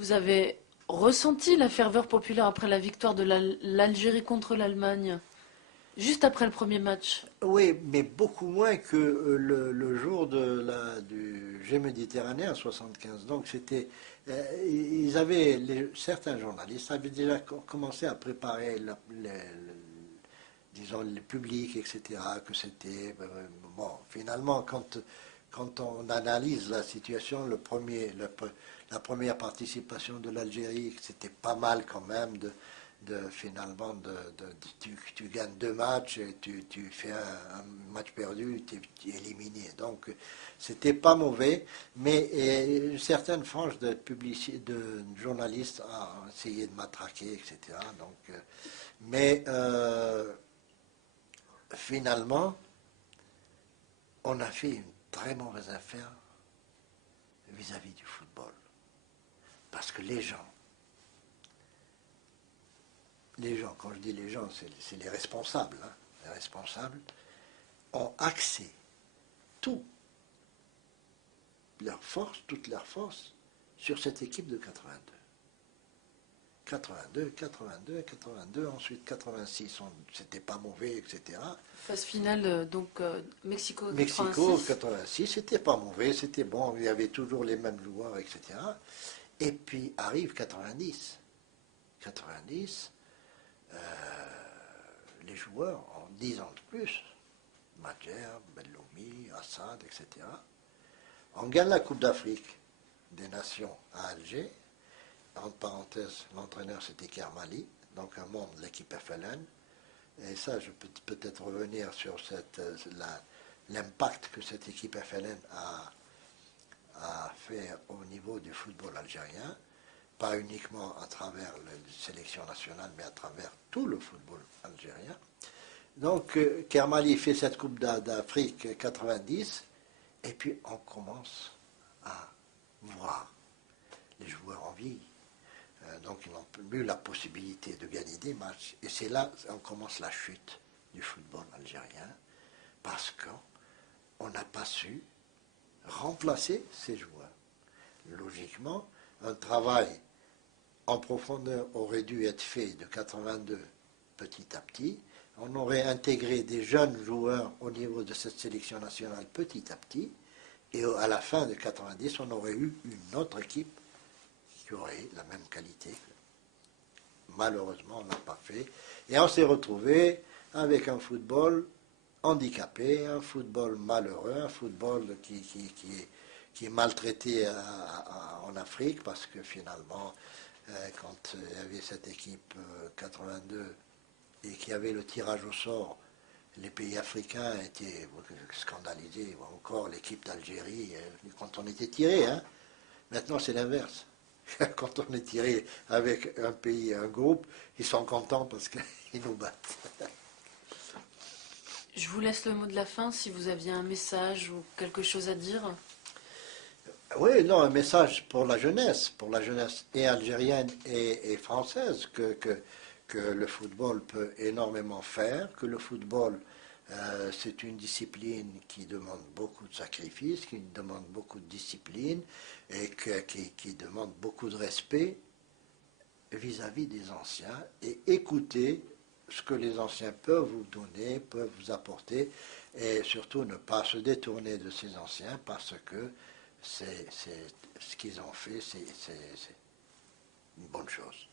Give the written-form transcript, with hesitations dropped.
Vous avez ressenti la ferveur populaire après la victoire de l'Algérie contre l'Allemagne, juste après le premier match. Oui, mais beaucoup moins que le jour du Jeux méditerranéen 75. Donc c'était, ils avaient, certains journalistes avaient déjà commencé à préparer disons, le public, etc. Que c'était, bon, finalement, quand on analyse la situation, la première participation de l'Algérie, c'était pas mal quand même finalement, tu gagnes deux matchs, et tu fais un match perdu, tu es éliminé. Donc, c'était pas mauvais, mais certaines franges de journalistes ont essayé de matraquer, etc. Donc, mais finalement, on a fait une très mauvaise affaire vis-à-vis du football. Parce que quand je dis les gens, c'est les responsables, hein, les responsables ont axé tout toute leur force sur cette équipe de 82. 82, 82, 82, ensuite 86, c'était pas mauvais, etc. Phase finale, Mexico Mexico, 86. 86, c'était pas mauvais, c'était bon, il y avait toujours les mêmes joueurs, etc. Et puis arrive 90. 90, les joueurs ont 10 ans de plus. Madjer, Belloumi, Assad, etc. On gagne la Coupe d'Afrique des Nations à Alger. Entre parenthèses, l'entraîneur c'était Kermali, donc un membre de l'équipe FLN. Et ça, je peux peut-être revenir sur l'impact que cette équipe FLN a fait au niveau du football algérien, pas uniquement à travers la sélection nationale, mais à travers tout le football algérien. Donc, Kermali fait cette Coupe d'Afrique 90, et puis on commence à voir les joueurs en vie. Donc, ils n'ont plus la possibilité de gagner des matchs. Et c'est là qu'on commence la chute du football algérien, parce qu'on n'a pas su remplacer ces joueurs. Logiquement, un travail en profondeur aurait dû être fait de 82 petit à petit. On aurait intégré des jeunes joueurs au niveau de cette sélection nationale petit à petit. Et à la fin de 90, on aurait eu une autre équipe qui aurait la même qualité. Malheureusement, on ne l'a pas fait. Et on s'est retrouvé avec un football handicapé, un football malheureux, un football qui est maltraité en Afrique, parce que finalement, quand il y avait cette équipe 82 et qu'il y avait le tirage au sort, les pays africains étaient scandalisés, ou encore l'équipe d'Algérie, quand on était tiré. Hein. Maintenant, c'est l'inverse. Quand on est tiré avec un pays, un groupe, ils sont contents parce qu'ils nous battent. Je vous laisse le mot de la fin si vous aviez un message ou quelque chose à dire. Oui, non, un message pour la jeunesse et algérienne et française, que le football peut énormément faire, que le football, c'est une discipline qui demande beaucoup de sacrifices, qui demande beaucoup de discipline et qui demande beaucoup de respect vis-à-vis des anciens et écouter ce que les anciens peuvent vous donner, peuvent vous apporter, et surtout ne pas se détourner de ces anciens parce que c'est ce qu'ils ont fait, c'est une bonne chose.